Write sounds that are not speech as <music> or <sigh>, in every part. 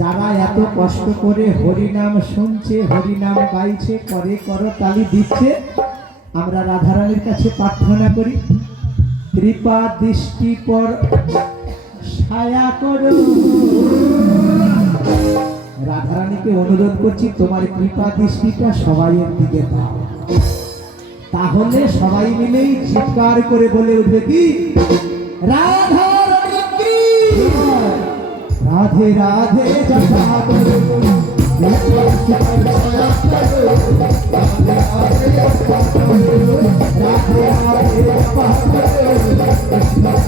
যারা এত কষ্ট করে হরিনাম শুনছে, হরিনাম গাইছে করে করতালি দিচ্ছে, আমরা রাধারানীর কাছে প্রার্থনা করি। কৃপা দৃষ্টি পর ছায়া করো। রাধারানীকে অনুরোধ করছি, তোমার কৃপা দৃষ্টিটা সবাইয়ের দিকে দাও। তাহলে সবাই মিলেই চিৎকার করে বলে উঠবে কি? রাধা, রাধে রাধে রাধে রাধে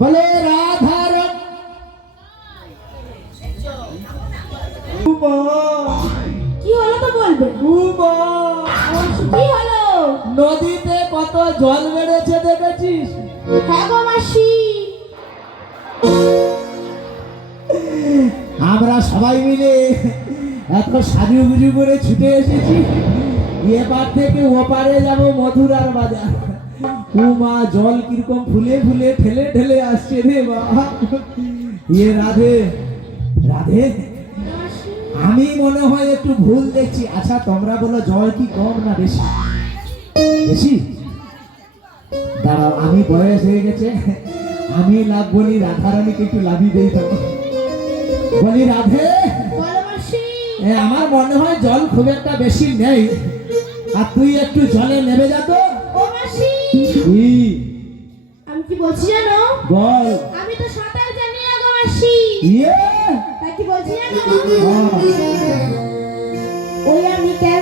বলে রাধা কি হলো তো বলবে? কি হলো? নদীতে কত জল বেড়েছে দেখেছিস? হ্যাঁ গো মাসি। আমরা সবাই মিলে এত সাজু গুজু করে ছুটে এসেছি। এবার থেকে ওপারে যাব মধুরার বাজার। উমা জল কীরকম ফুলে ফুলে ঠেলে ঠেলে আসছে রে বাবা ইয়ে রাধে রাধে। আমি মনে হয় একটু ভুল দেখছি। আচ্ছা তোমরা বলো জল কি কম না বেশি? বেশি? দাঁড়াও, আমি বয়স হয়ে গেছে। আমি লাভ বলি রাধারানীকে একটু লাভি দেই তো। বলি, রাধে। আমার মনে হয় জল খুব একটা বেশি নেই। আর তুই একটু জলে নেমে যা তো? আমি কি বলছি জানো? বল। আমি তো সাঁতার জানি না গো মাসি। ইয়ে! কি বলছি জানো? হ্যাঁ। ওই আমি কেমনে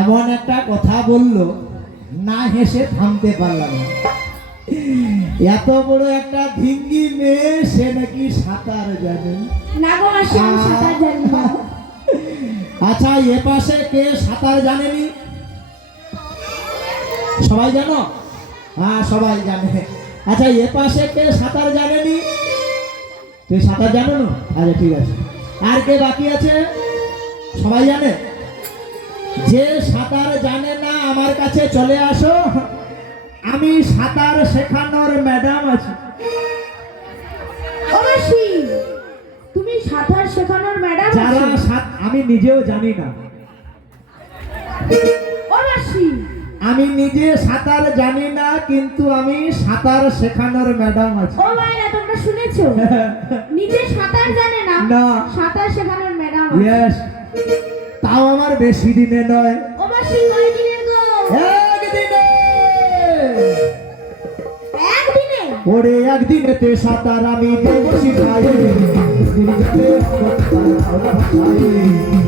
এমন একটা কথা বলল না হেসে থামতে পারলাম না। এত বড় একটা ধিঙ্গি মেয়ে সে নাকি সাঁতার জানে। আচ্ছা এ পাশে কে সাঁতার জানেনি? সবাই জানো? হ্যাঁ সবাই জানে। আচ্ছা এ পাশে কে সাঁতার জানেনি? তুই সাঁতার জানো না? আচ্ছা ঠিক আছে। আর কে বাকি আছে? সবাই জানে? যে সাঁতার জানে না আমার কাছে চলে আসো। আমি সাঁতার শেখানোর ম্যাডাম আছি। তুমি সাঁতার শেখানোর ম্যাডাম যারা আমি নিজেও জানি না। আমি নিজে সাঁতার জানি না কিন্তু আমি সাঁতার শেখানোর ম্যাডাম আছি। ও মাইনা তোমরা শুনেছো? <laughs> নিজে সাঁতার জানে না না। সাঁতার শেখানোর ম্যাডাম ইয়েস তাও আমার বেশি দিনে নয়। ও মাসি কয়দিনের গো? একদিনে। একদিনে? ওরে একদিনেতে সাঁতার আমি দেব শিখাই দিনকে কতবার আওড়া ভাষায় একদিনেতে সাঁতার আমি দেব শিখাই গায়ে একদিনেতে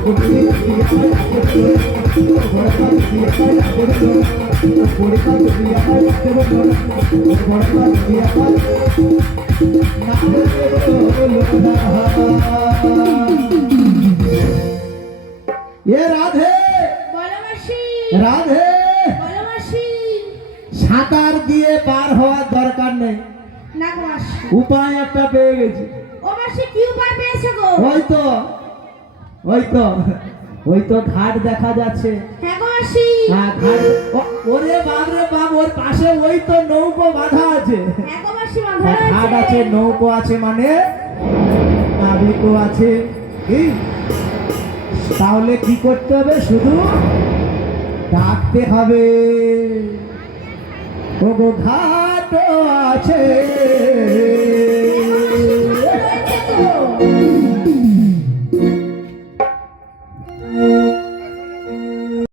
এ রাধে। রাধে। সাঁতার দিয়ে পার হওয়ার দরকার নেই। উপায় একটা পেয়ে গেছি। ও মাসি কি উপায় পেয়েছ গো? ওই তো। ওই তো ওই তো ঘাট দেখা যাচ্ছে। হ্যাঁ, হ্যাঁ ঘাট। ওরে বাপ রে বাপ ওর পাশে ওই তো নৌকো বাধা হ্যাঁ, আছে। ঘাট আছে নৌকো আছে মানে? নাবিকও আছে। কি? তাহলে কি করতে হবে? শুধু ডাকতে হবে। ওগো ঘাট আছে।